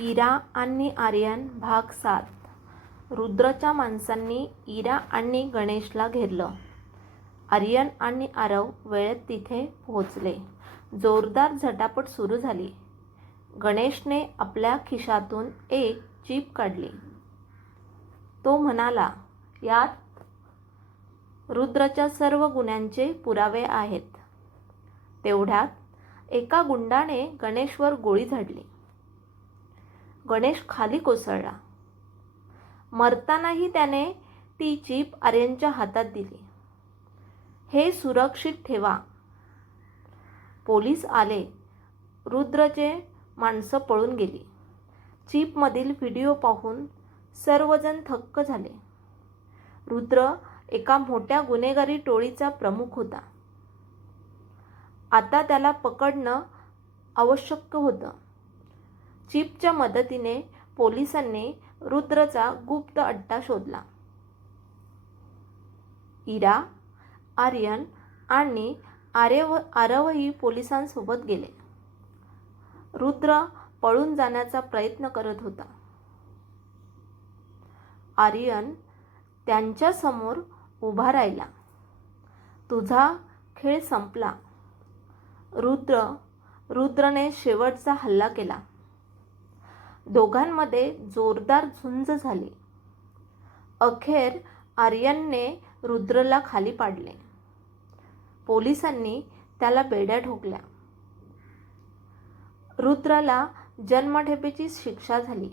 इरा आणि आर्यन भाग 7. रुद्रच्या माणसांनी इरा आणि गणेशला घेरलं. आर्यन आणि आरव वेळेत तिथे पोहोचले. जोरदार झटापट सुरू झाली. गणेशने आपल्या खिशातून एक चिप काढली. तो म्हणाला, यात रुद्रच्या सर्व गुन्ह्यांचे पुरावे आहेत. तेवढ्यात एका गुंडाने गणेशवर गोळी झाडली. गणेश खाली कोसळला. मरतानाही त्याने ती चिप आर्यनच्या हातात दिली. हे सुरक्षित ठेवा. पोलीस आले. रुद्रचे माणसं पळून गेली. चिपमधील व्हिडिओ पाहून सर्वजण थक्क झाले. रुद्र एका मोठ्या गुन्हेगारी टोळीचा प्रमुख होता. आता त्याला पकडणं आवश्यक होतं. चिपच्या मदतीने पोलिसांनी रुद्रचा गुप्त अड्डा शोधला. इरा, आर्यन आणि आरवही पोलिसांसोबत गेले. रुद्र पळून जाण्याचा प्रयत्न करत होता. आर्यन त्यांच्या समोर उभा राहिला. तुझा खेळ संपला. रुद्रने शेवटचा हल्ला केला. दोघांमध्ये जोरदार झुंज झाली. अखेर आर्यनने रुद्रला खाली पाडले. पोलिसांनी त्याला बेड्या ठोकल्या. रुद्रला जन्मठेपेची शिक्षा झाली.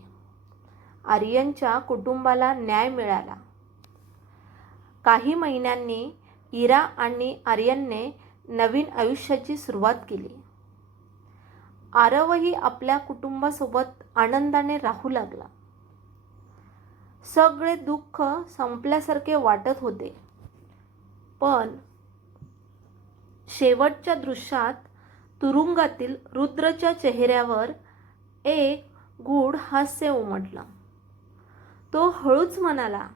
आर्यनच्या कुटुंबाला न्याय मिळाला. काही महिन्यांनी इरा आणि आर्यनने नवीन आयुष्याची सुरुवात केली. आरवही आपल्या कुटुंबासोबत आनंदाने राहू लागला. सगळे दुःख संपल्यासारखे वाटत होते. पण शेवटच्या दृश्यात तुरुंगातील रुद्रच्या चेहऱ्यावर एक गूढ हास्य उमटलं. तो हळूच म्हणाला,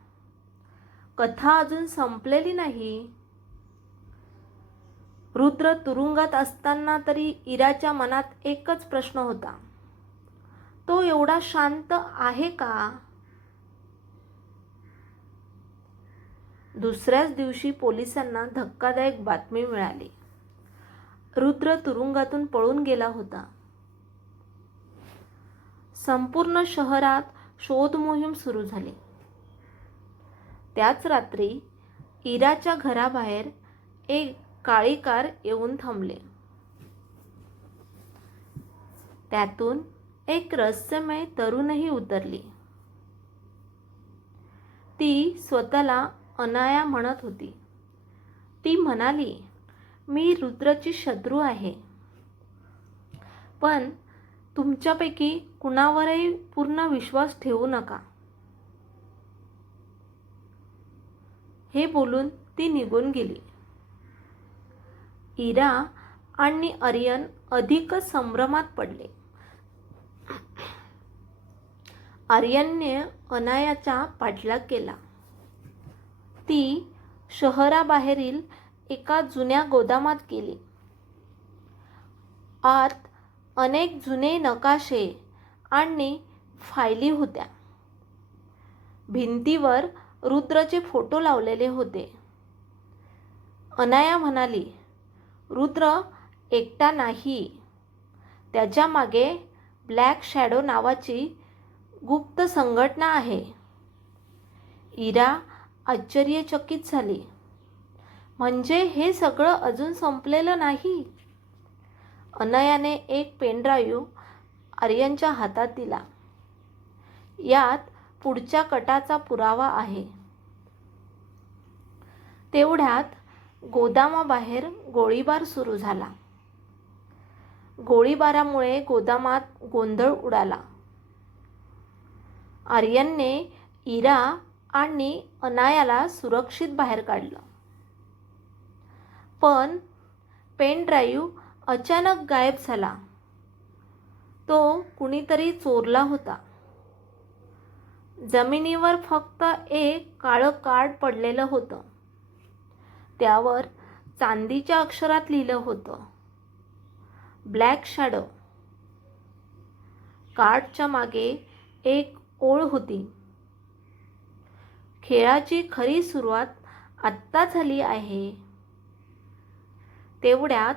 कथा अजून संपलेली नाही. रुद्र तुरुंगात असताना तरी इराच्या मनात एकच प्रश्न होता, तो एवढा शांत आहे का? दुसऱ्याच दिवशी पोलिसांना धक्कादायक बातमी मिळाली. रुद्र तुरुंगातून पळून गेला होता. संपूर्ण शहरात शोध मोहीम सुरू झाली. त्याच रात्री इराच्या घराबाहेर एक काळी कार येऊन थांबले. त्यातून एक रहस्यमय तरुणही उतरली. ती स्वतःला अनाया म्हणत होती. ती म्हणाली, मी रुद्रची शत्रू आहे, पण तुमच्यापैकी कुणावरही पूर्ण विश्वास ठेवू नका. हे बोलून ती निघून गेली. इरा आणि आर्यन अधिकच संभ्रमात पडले. आर्यनने अनायाचा पाठलाग केला. ती शहराबाहेरील एका जुन्या गोदामात गेली. आत अनेक जुने नकाशे आणि फायली होत्या. भिंतीवर रुद्रचे फोटो लावलेले होते. अनाया म्हणाली, रुद्र एकटा नाही. त्याच्या मागे ब्लॅक शॅडो नावाची गुप्त संघटना आहे. इरा आश्चर्यचकित झाली. म्हणजे हे सगळं अजून संपलेलं नाही? अनायाने एक पेनड्राईव्ह आर्यनच्या हातात दिला. यात पुढच्या कटाचा पुरावा आहे. तेवढ्यात गोदामाबाहेर गोळीबार सुरू झाला. गोळीबारामुळे गोदामात गोंधळ उडाला. आर्यनने इरा आणि अनायाला सुरक्षित बाहेर काढलं. पण पेन ड्राईव्ह अचानक गायब झाला. तो कुणीतरी चोरला होता. जमिनीवर फक्त एक काळं कार्ड पडलेलं होतं. त्यावर चांदीच्या अक्षरात लिहिलं होतं, ब्लॅक शॅडो. कार्डच्या मागे एक ओळ होती. खेळाची खरी सुरुवात आत्ता झाली आहे. तेवढ्यात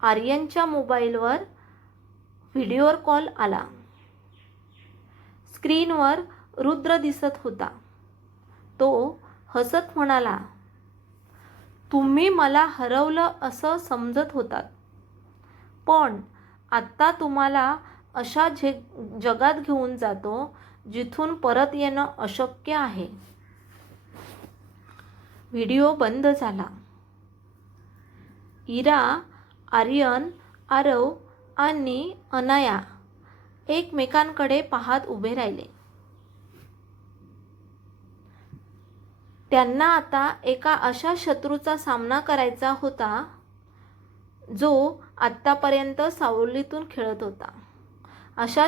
आर्यनच्या मोबाईलवर व्हिडिओ कॉल आला. स्क्रीनवर रुद्र दिसत होता. तो हसत म्हणाला, तुम्ही मला हरवलं असं समजत होतात, पण आत्ता तुम्हाला अशा जगात घेऊन जातो जिथून परत येणं अशक्य आहे. व्हिडिओ बंद झाला. इरा, आर्यन, आरव आणि अनाया एकमेकांकडे पाहत उभे राहिले. त्यांना आता एका अशा शत्रूचा सामना करायचा होता जो आत्तापर्यंत सावलीतून खेळत होता. अशा